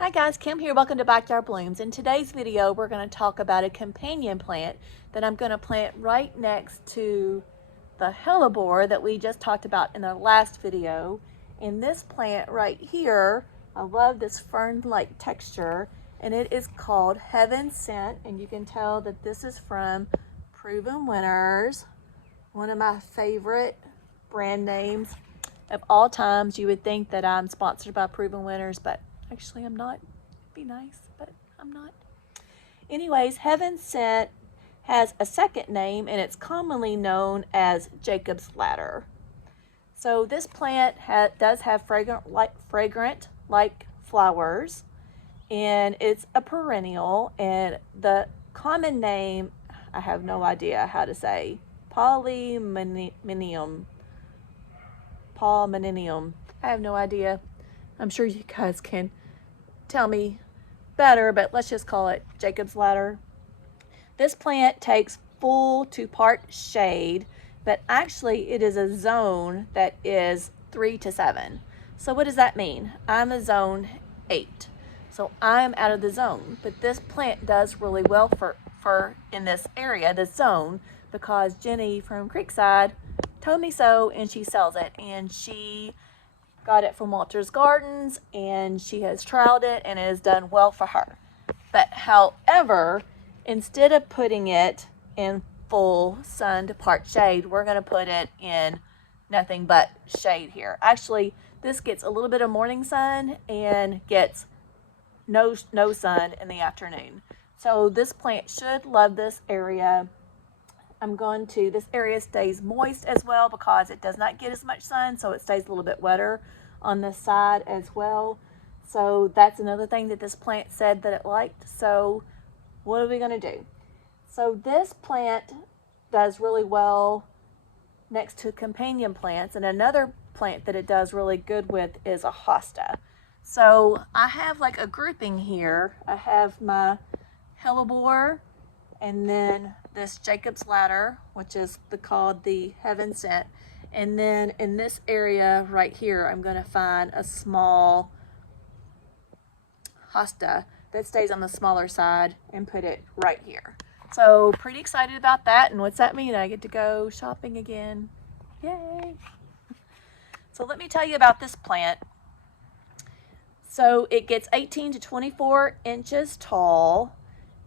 Hi guys, Kim here. Welcome to Backyard Blooms. In today's video, we're going to talk about a companion plant that I'm going to plant right next to the hellebore that we just talked about in the last video. In this plant right here, I love this fern-like texture, and it is called Heaven Sent, and you can tell that this is from Proven Winners, one of my favorite brand names of all times. You would think that I'm sponsored by Proven Winners, but actually I'm not. Be nice, but I'm not. Anyways, Heaven Sent has a second name, and it's commonly known as Jacob's Ladder. So this plant does have fragrant like flowers, and it's a perennial, and the common name, I have no idea how to say, Palminium. I have no idea. I'm sure you guys can tell me better, but let's just call it Jacob's Ladder. This plant takes full to part shade, but actually it is a zone that is 3 to 7. So what does that mean? I'm a zone 8. So I'm out of the zone, but this plant does really well for in this area, this zone, because Jenny from Creekside told me so, and she sells it, and she got it from Walter's Gardens, and she has trialed it and it has done well for her. But however, instead of putting it in full sun to part shade, we're going to put it in nothing but shade here. Actually, this gets a little bit of morning sun and gets no sun in the afternoon. So this plant should love this area. This area stays moist as well because it does not get as much sun, so it stays a little bit wetter on this side as well. So that's another thing that this plant said that it liked. So what are we going to do? So this plant does really well next to companion plants, and another plant that it does really good with is a Hosta. So I have like a grouping here. I have my hellebore, and then this Jacob's Ladder, which is called the Heaven Sent. And then in this area right here, I'm going to find a small Hosta that stays on the smaller side and put it right here. So pretty excited about that. And what's that mean? I get to go shopping again. Yay! So let me tell you about this plant. So it gets 18 to 24 inches tall.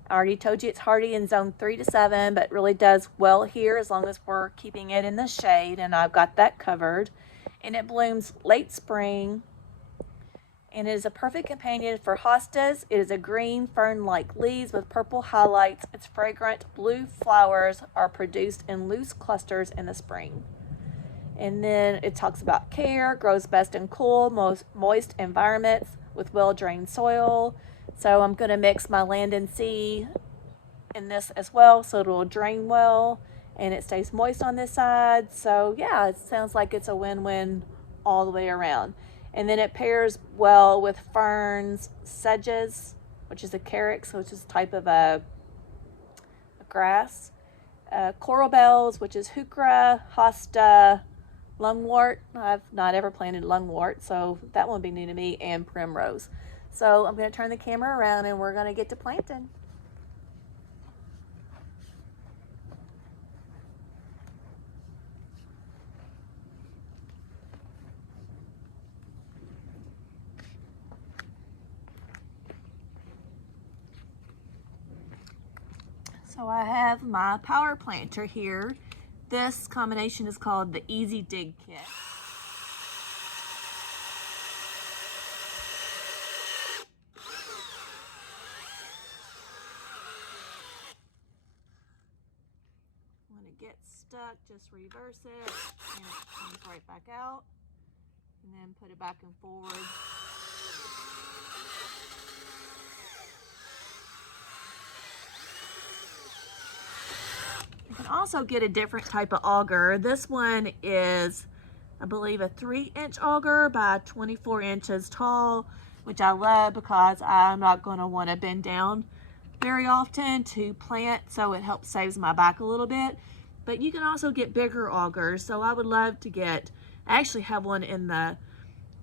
I already told you it's hardy in zone 3 to 7, but really does well here as long as we're keeping it in the shade, and I've got that covered. And it blooms late spring, and it is a perfect companion for hostas. It is a green fern-like leaves with purple highlights. Its fragrant blue flowers are produced in loose clusters in the spring. And then it talks about care, grows best in cool, moist environments with well-drained soil. So I'm going to mix my land and sea in this as well, so it will drain well and it stays moist on this side. So yeah, it sounds like it's a win-win all the way around. And then it pairs well with ferns, sedges, which is a carex, which is a type of a grass, coral bells, which is heuchera, hosta, lungwort. I've not ever planted lungwort, so that won't be new to me, and primrose. So I'm going to turn the camera around and we're going to get to planting. So I have my Power Planter here. This combination is called the Easy Dig Kit. When it gets stuck, just reverse it and it comes right back out, and then put it back and forward. You can also get a different type of auger. This one is, I believe, a 3-inch auger by 24 inches tall, which I love because I'm not going to want to bend down very often to plant, so it helps saves my back a little bit. But you can also get bigger augers, so I would love to get, I actually have one in the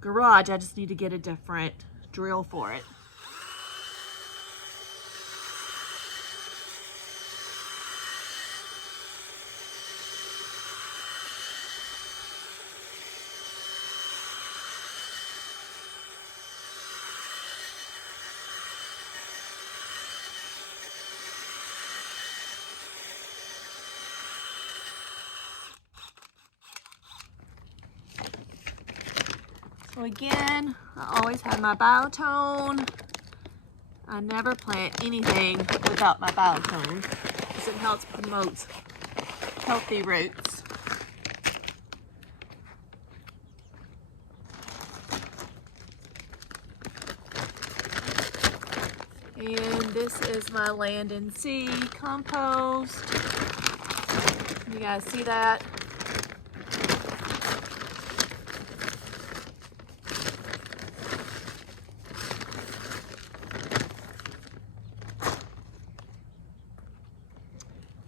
garage. I just need to get a different drill for it. So again, I always have my biotone. I never plant anything without my biotone because it helps promote healthy roots. And this is my land and sea compost. You guys see that?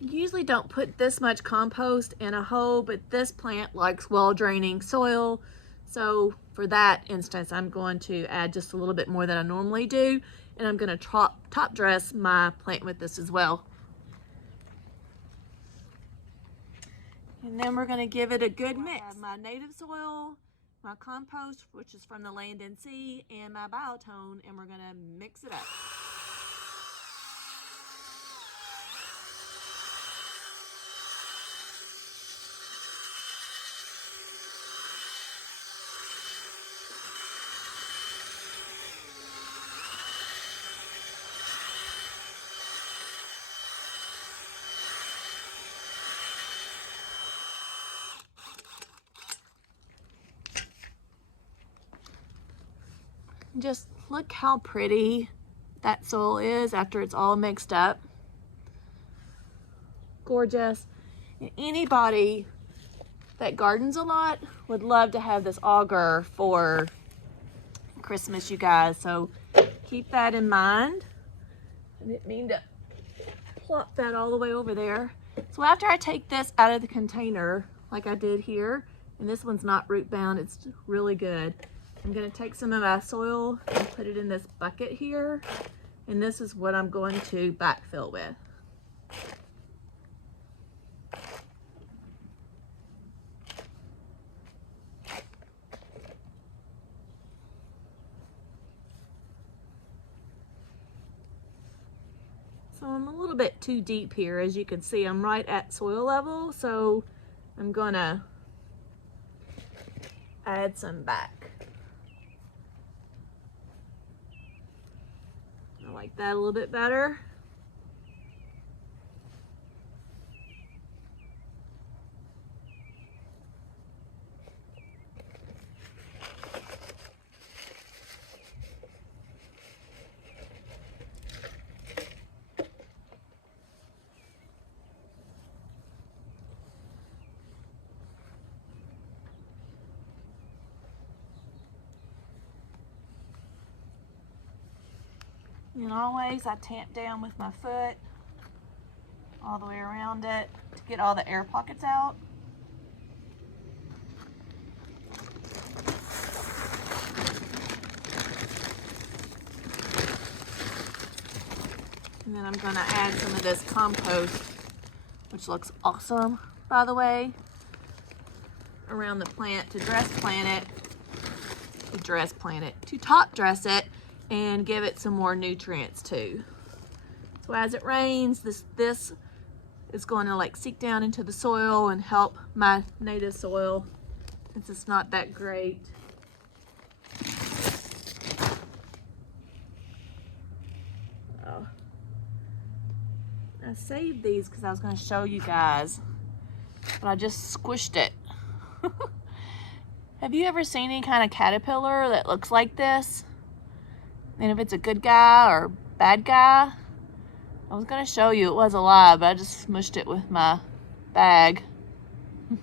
Usually don't put this much compost in a hole, but this plant likes well draining soil. So for that instance, I'm going to add just a little bit more than I normally do. And I'm gonna top dress my plant with this as well. And then we're gonna give it a good mix. I have my native soil, my compost, which is from the land and sea, and my biotone, and we're gonna mix it up. Just look how pretty that soil is after it's all mixed up. Gorgeous. And anybody that gardens a lot would love to have this auger for Christmas, you guys. So keep that in mind. I didn't mean to plop that all the way over there. So after I take this out of the container, like I did here, and this one's not root bound, it's really good. I'm gonna take some of my soil and put it in this bucket here. And this is what I'm going to backfill with. So I'm a little bit too deep here. As you can see, I'm right at soil level. So I'm gonna add some back. I like that a little bit better. And always I tamp down with my foot all the way around it to get all the air pockets out. And then I'm going to add some of this compost, which looks awesome, by the way, around the plant to top dress it and give it some more nutrients too. So as it rains, this is going to like seep down into the soil and help my native soil since it's not that great. Oh. I saved these because I was going to show you guys, but I just squished it. Have you ever seen any kind of caterpillar that looks like this? And if it's a good guy or bad guy, I was gonna show you it was alive, but I just smushed it with my bag. And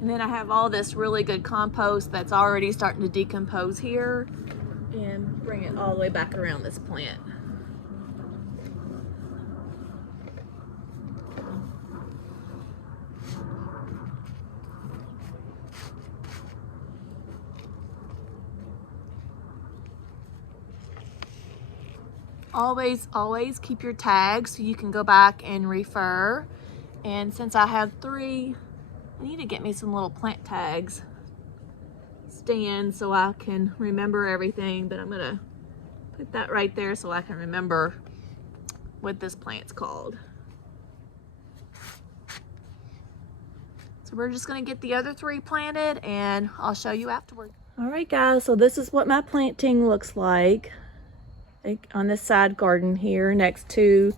then I have all this really good compost that's already starting to decompose here, and bring it all the way back around this plant. Always keep your tags so you can go back and refer. And since I have 3, I need to get me some little plant tags stand so I can remember everything, but I'm gonna put that right there so I can remember what this plant's called. So we're just gonna get the other 3 planted and I'll show you afterward. All right guys, so this is what my planting looks like on this side garden here next to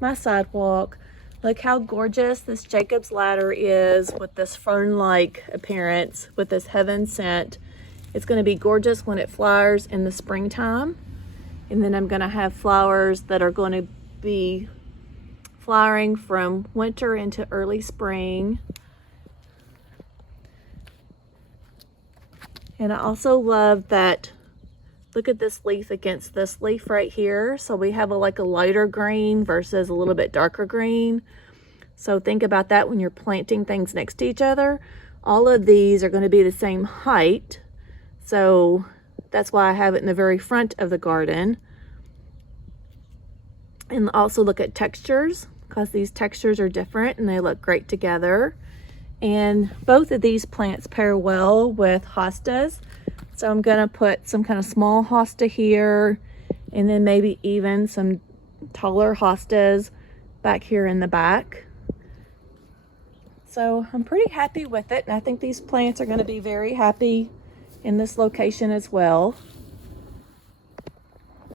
my sidewalk. Look how gorgeous this Jacob's ladder is with this fern-like appearance with this heaven scent. It's going to be gorgeous when it flowers in the springtime. And then I'm going to have flowers that are going to be flowering from winter into early spring. And I also love that, look at this leaf against this leaf right here. So we have like a lighter green versus a little bit darker green. So think about that when you're planting things next to each other. All of these are going to be the same height. So that's why I have it in the very front of the garden. And also look at textures, because these textures are different and they look great together. And both of these plants pair well with hostas. So I'm going to put some kind of small hosta here, and then maybe even some taller hostas back here in the back. So I'm pretty happy with it, and I think these plants are going to be very happy in this location as well.